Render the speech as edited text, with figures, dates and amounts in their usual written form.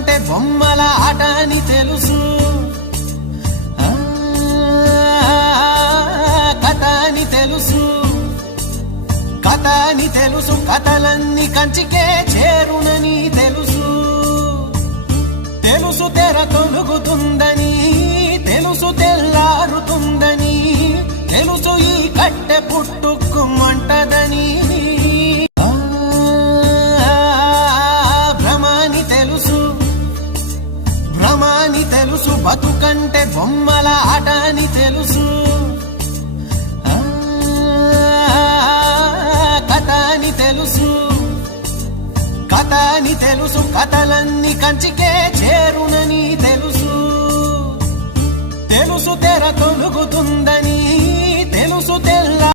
బతుకంటే బొమ్మల ఆట అని తెలుసు, కథ అని తెలుసు, కథ అని తెలుసు, కథలన్నీ కంచికే చేరునని తెలుసు. తెలుసు తెర తొలుగుతుందని, తెలుసు తెల్లారుతుందని, తెలుసు ఈ కట్టె పుట్టుకుమంటదని. భ్రమాని తెలుసు, భ్రమాని తెలుసు, బతుకంటే బొమ్మల ఆట అని తెలుసు, కథ అని తెలుసు, కథ అని తెలుసు, కథలన్నీ కంచికే చేరునని తెలుసు. తెలుసు తెర తొలుగుతుందని, తెలుసు తెల్ల